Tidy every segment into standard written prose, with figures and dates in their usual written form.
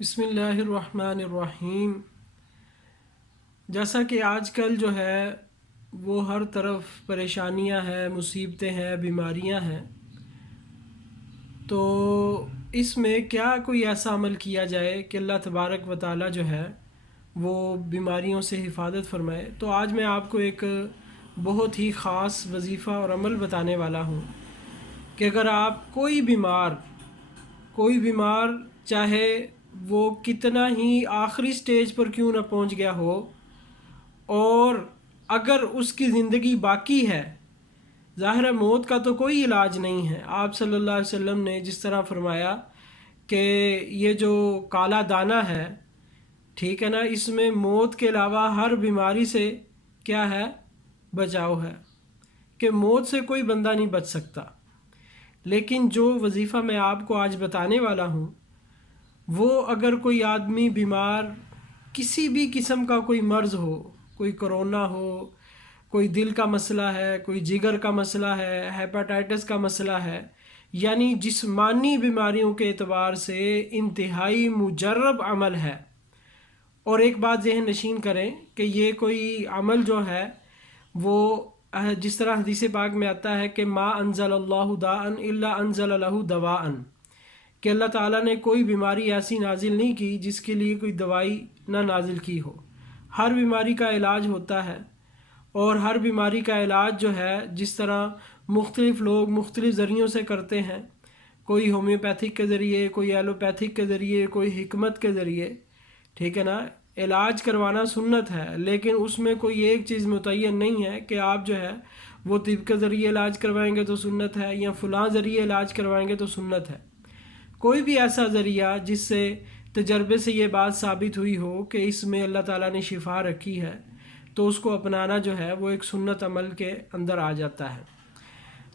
بسم اللہ الرحمن الرحیم۔ جیسا کہ آج کل جو ہے وہ ہر طرف پریشانیاں ہیں، مصیبتیں ہیں، بیماریاں ہیں، تو اس میں کیا کوئی ایسا عمل کیا جائے کہ اللہ تبارک و تعالی جو ہے وہ بیماریوں سے حفاظت فرمائے؟ تو آج میں آپ کو ایک بہت ہی خاص وظیفہ اور عمل بتانے والا ہوں کہ اگر آپ کوئی بیمار چاہے وہ کتنا ہی آخری سٹیج پر کیوں نہ پہنچ گیا ہو، اور اگر اس کی زندگی باقی ہے، ظاہر ہے موت کا تو کوئی علاج نہیں ہے۔ آپ صلی اللہ علیہ وسلم نے جس طرح فرمایا کہ یہ جو کالا دانہ ہے، ٹھیک ہے نا، اس میں موت کے علاوہ ہر بیماری سے کیا ہے؟ بچاؤ ہے، کہ موت سے کوئی بندہ نہیں بچ سکتا۔ لیکن جو وظیفہ میں آپ کو آج بتانے والا ہوں، وہ اگر کوئی آدمی بیمار، کسی بھی قسم کا کوئی مرض ہو، کوئی کرونا ہو، کوئی دل کا مسئلہ ہے، کوئی جگر کا مسئلہ ہے، ہیپاٹائٹس کا مسئلہ ہے، یعنی جسمانی بیماریوں کے اعتبار سے انتہائی مجرب عمل ہے۔ اور ایک بات ذہن نشین کریں کہ یہ کوئی عمل جو ہے وہ جس طرح حدیث پاک میں آتا ہے کہ ما انزل اللہ داء الا انزل له دواء، کہ اللہ تعالیٰ نے کوئی بیماری ایسی نازل نہیں کی جس کے لیے کوئی دوائی نہ نازل کی ہو۔ ہر بیماری کا علاج ہوتا ہے، اور ہر بیماری کا علاج جو ہے جس طرح مختلف لوگ مختلف ذریعوں سے کرتے ہیں، کوئی ہومیوپیتھک کے ذریعے، کوئی ایلوپیتھک کے ذریعے، کوئی حکمت کے ذریعے، ٹھیک ہے نا، علاج کروانا سنت ہے، لیکن اس میں کوئی ایک چیز متعین نہیں ہے کہ آپ جو ہے وہ طب کے ذریعے علاج کروائیں گے تو سنت ہے، یا فلاں ذریعے علاج کروائیں گے تو سنت ہے۔ کوئی بھی ایسا ذریعہ جس سے تجربے سے یہ بات ثابت ہوئی ہو کہ اس میں اللہ تعالیٰ نے شفا رکھی ہے، تو اس کو اپنانا جو ہے وہ ایک سنت عمل کے اندر آ جاتا ہے۔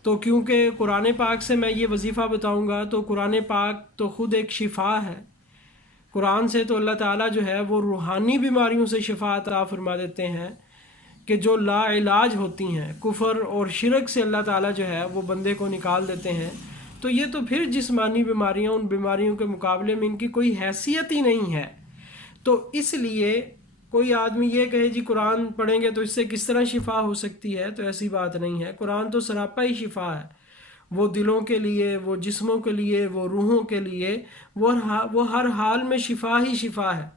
تو کیونکہ قرآن پاک سے میں یہ وظیفہ بتاؤں گا، تو قرآن پاک تو خود ایک شفا ہے۔ قرآن سے تو اللہ تعالیٰ جو ہے وہ روحانی بیماریوں سے شفا عطا فرما دیتے ہیں کہ جو لا علاج ہوتی ہیں، کفر اور شرک سے اللہ تعالیٰ جو ہے وہ بندے کو نکال دیتے ہیں۔ تو یہ تو پھر جسمانی بیماریاں، ان بیماریوں کے مقابلے میں ان کی کوئی حیثیت ہی نہیں ہے۔ تو اس لیے کوئی آدمی یہ کہے جی قرآن پڑھیں گے تو اس سے کس طرح شفا ہو سکتی ہے، تو ایسی بات نہیں ہے۔ قرآن تو سراپا ہی شفا ہے، وہ دلوں کے لیے، وہ جسموں کے لیے، وہ روحوں کے لیے، وہ ہر حال میں شفا ہی شفا ہے۔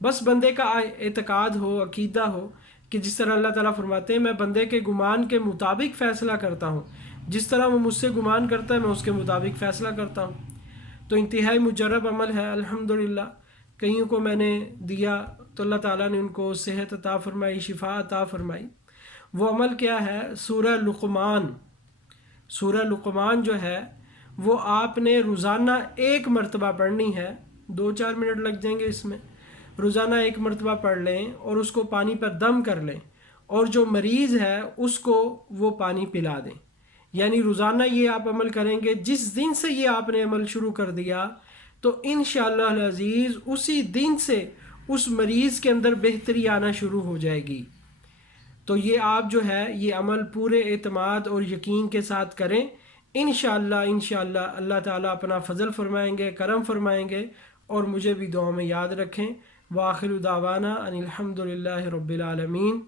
بس بندے کا اعتقاد ہو، عقیدہ ہو، کہ جس طرح اللہ تعالیٰ فرماتے ہیں میں بندے کے گمان کے مطابق فیصلہ کرتا ہوں، جس طرح وہ مجھ سے گمان کرتا ہے میں اس کے مطابق فیصلہ کرتا ہوں۔ تو انتہائی مجرب عمل ہے، الحمدللہ۔ کئیوں کو میں نے دیا تو اللہ تعالیٰ نے ان کو صحت عطا فرمائی، شفا عطا فرمائی۔ وہ عمل کیا ہے؟ سورہ لقمان جو ہے وہ آپ نے روزانہ ایک مرتبہ پڑھنی ہے، 2-4 منٹ لگ جائیں گے اس میں۔ روزانہ ایک مرتبہ پڑھ لیں اور اس کو پانی پر دم کر لیں، اور جو مریض ہے اس کو وہ پانی پلا دیں۔ یعنی روزانہ یہ آپ عمل کریں گے، جس دن سے یہ آپ نے عمل شروع کر دیا تو انشاءاللہ العزیز اسی دن سے اس مریض کے اندر بہتری آنا شروع ہو جائے گی۔ تو یہ آپ جو ہے یہ عمل پورے اعتماد اور یقین کے ساتھ کریں، انشاءاللہ اللہ تعالیٰ اپنا فضل فرمائیں گے، کرم فرمائیں گے، اور مجھے بھی دعا میں یاد رکھیں۔ وآخر دعوانا ان الحمد للہ رب العالمین۔